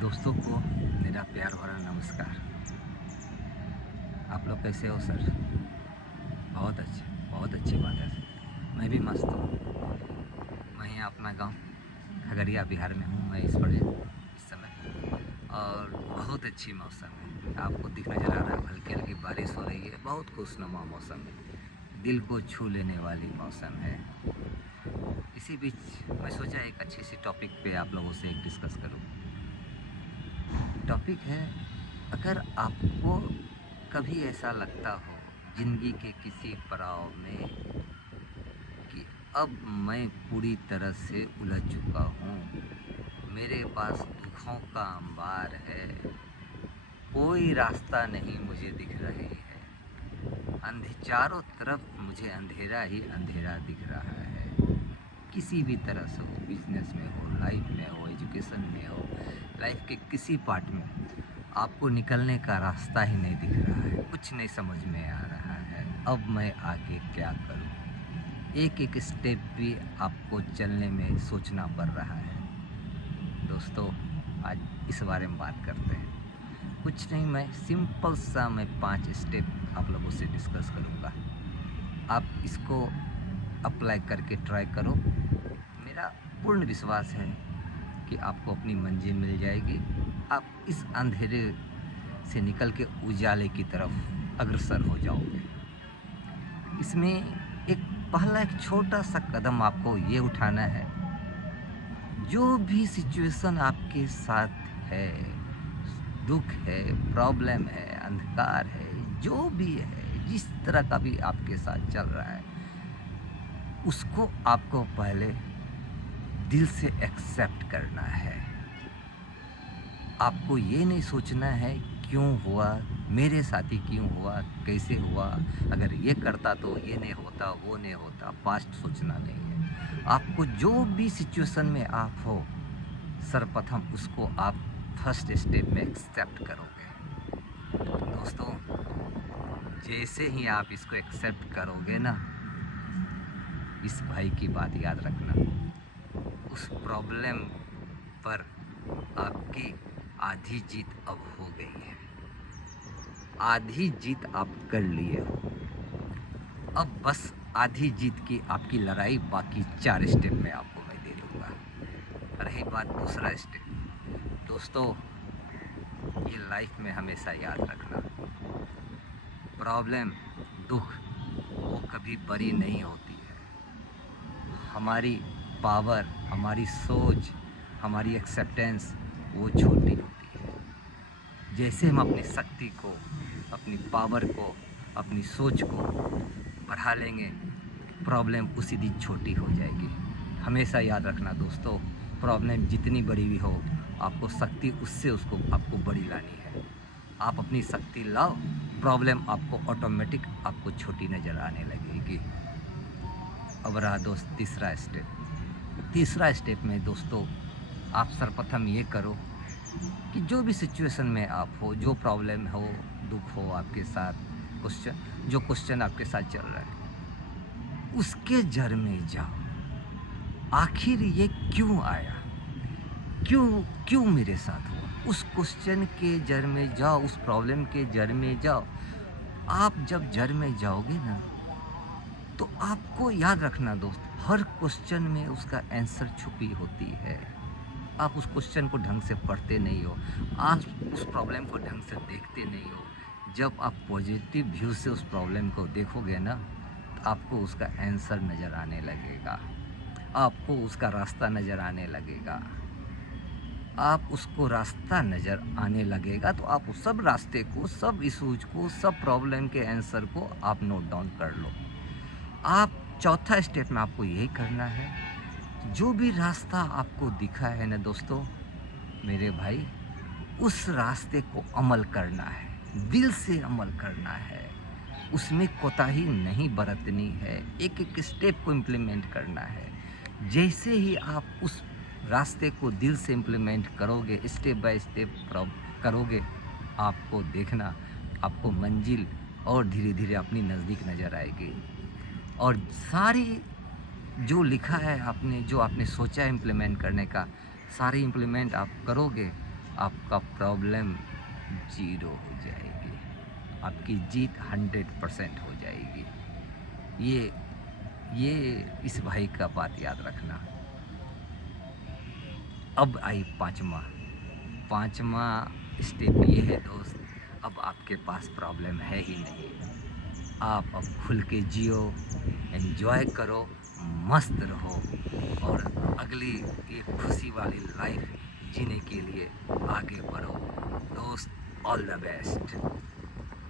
दोस्तों को मेरा प्यार भरा नमस्कार। आप लोग कैसे हो सर? बहुत अच्छी बात है सर। मैं भी मस्त हूँ। मैं यहाँ अपना गांव खगड़िया बिहार में हूँ। मैं इस समय और बहुत अच्छी मौसम है। आपको दिख नज़र आ रहा है, हल्की हल्की बारिश हो रही है। बहुत खुशनुमा मौसम है, दिल को छू लेने वाली मौसम है। इसी बीच मैं सोचा एक अच्छी सी टॉपिक पे आप लोगों से एक डिस्कस करूँ। टॉपिक है, अगर आपको कभी ऐसा लगता हो जिंदगी के किसी पड़ाव में कि अब मैं पूरी तरह से उलझ चुका हूँ, मेरे पास दुखों का अंबार है, कोई रास्ता नहीं मुझे दिख रही है, चारों तरफ मुझे अंधेरा ही अंधेरा दिख रहा है। किसी भी तरह से हो, बिजनेस में हो, लाइफ में हो, एजुकेशन में हो, लाइफ के किसी पार्ट में आपको निकलने का रास्ता ही नहीं दिख रहा है, कुछ नहीं समझ में आ रहा है। अब मैं आगे क्या करूं? एक एक स्टेप भी आपको चलने में सोचना पड़ रहा है। दोस्तों, आज इस बारे में बात करते हैं। कुछ नहीं, मैं सिंपल सा 5 स्टेप आप लोगों से डिस्कस करूंगा। आप इसको अप्लाई करके ट्राई करो। मेरा पूर्ण विश्वास है कि आपको अपनी मंजिल मिल जाएगी। आप इस अंधेरे से निकल के उजाले की तरफ अग्रसर हो जाओगे। इसमें एक छोटा सा कदम आपको ये उठाना है, जो भी सिचुएशन आपके साथ है, दुख है, प्रॉब्लम है, अंधकार है, जो भी है, जिस तरह का भी आपके साथ चल रहा है, उसको आपको पहले दिल से एक्सेप्ट करना है। आपको ये नहीं सोचना है क्यों हुआ, मेरे साथ ही क्यों हुआ, कैसे हुआ, अगर ये करता तो ये नहीं होता, वो नहीं होता, पास्ट सोचना नहीं है। आपको जो भी सिचुएशन में आप हो, सर्वप्रथम उसको आप फर्स्ट स्टेप में एक्सेप्ट करोगे। दोस्तों, जैसे ही आप इसको एक्सेप्ट करोगे ना, इस भाई की बात याद रखना, उस प्रॉब्लम पर आपकी आधी जीत अब हो गई है। आधी जीत आप कर लिए हो। अब बस आधी जीत की आपकी लड़ाई बाकी 4 स्टेप में आपको मैं दे दूंगा। रही बात दूसरा स्टेप, दोस्तों, ये लाइफ में हमेशा याद रखना, प्रॉब्लम, दुख, वो कभी बड़ी नहीं होती है। हमारी पावर, हमारी सोच, हमारी एक्सेप्टेंस वो छोटी होती है। जैसे हम अपनी शक्ति को, अपनी पावर को, अपनी सोच को बढ़ा लेंगे, प्रॉब्लम उसी दिन छोटी हो जाएगी। हमेशा याद रखना दोस्तों, प्रॉब्लम जितनी बड़ी भी हो, आपको शक्ति उससे उसको आपको बड़ी लानी है। आप अपनी शक्ति लाओ, प्रॉब्लम आपको ऑटोमेटिक आपको छोटी नज़र आने लगेगी। अब रहा दोस्त तीसरा स्टेप। तीसरा स्टेप में दोस्तों, आप सर्वप्रथम ये करो कि जो भी सिचुएशन में आप हो, जो प्रॉब्लम हो, दुख हो आपके साथ, क्वेश्चन आपके साथ चल रहा है, उसके जड़ में जाओ। आखिर ये क्यों आया, क्यों क्यों मेरे साथ हुआ, उस क्वेश्चन के जड़ में जाओ, उस प्रॉब्लम के जड़ में जाओ। आप जब जड़ में जाओगे ना, तो आपको याद रखना दोस्त, हर क्वेश्चन में उसका आंसर छुपी होती है। आप उस क्वेश्चन को ढंग से पढ़ते नहीं हो, आप उस प्रॉब्लम को ढंग से देखते नहीं हो। जब आप पॉजिटिव व्यू से उस प्रॉब्लम को देखोगे ना, तो आपको उसका आंसर नज़र आने लगेगा, आपको उसका रास्ता नज़र आने लगेगा। आप उसको रास्ता नज़र आने लगेगा तो आप उस सब रास्ते को, सब इशूज को, सब प्रॉब्लम के आंसर को आप नोट डाउन कर लो। आप चौथा स्टेप में आपको यही करना है, जो भी रास्ता आपको दिखा है ना दोस्तों, मेरे भाई, उस रास्ते को अमल करना है, दिल से अमल करना है, उसमें कोताही नहीं बरतनी है, एक एक स्टेप को इम्प्लीमेंट करना है। जैसे ही आप उस रास्ते को दिल से इम्प्लीमेंट करोगे, स्टेप बाय स्टेप करोगे, आपको देखना, आपको मंजिल और धीरे धीरे अपनी नज़दीक नज़र आएगी। और सारी जो लिखा है आपने, जो आपने सोचा है इम्प्लीमेंट करने का, सारे इम्प्लीमेंट आप करोगे, आपका प्रॉब्लम ज़ीरो हो जाएगी, आपकी जीत 100% हो जाएगी। ये इस भाई का बात याद रखना। अब आई पाँचवा स्टेप ये है दोस्त, अब आपके पास प्रॉब्लम है ही नहीं। आप अब खुल के जियो, एन्जॉय करो, मस्त रहो और अगली एक खुशी वाली लाइफ जीने के लिए आगे बढ़ो। दोस्त, ऑल द बेस्ट।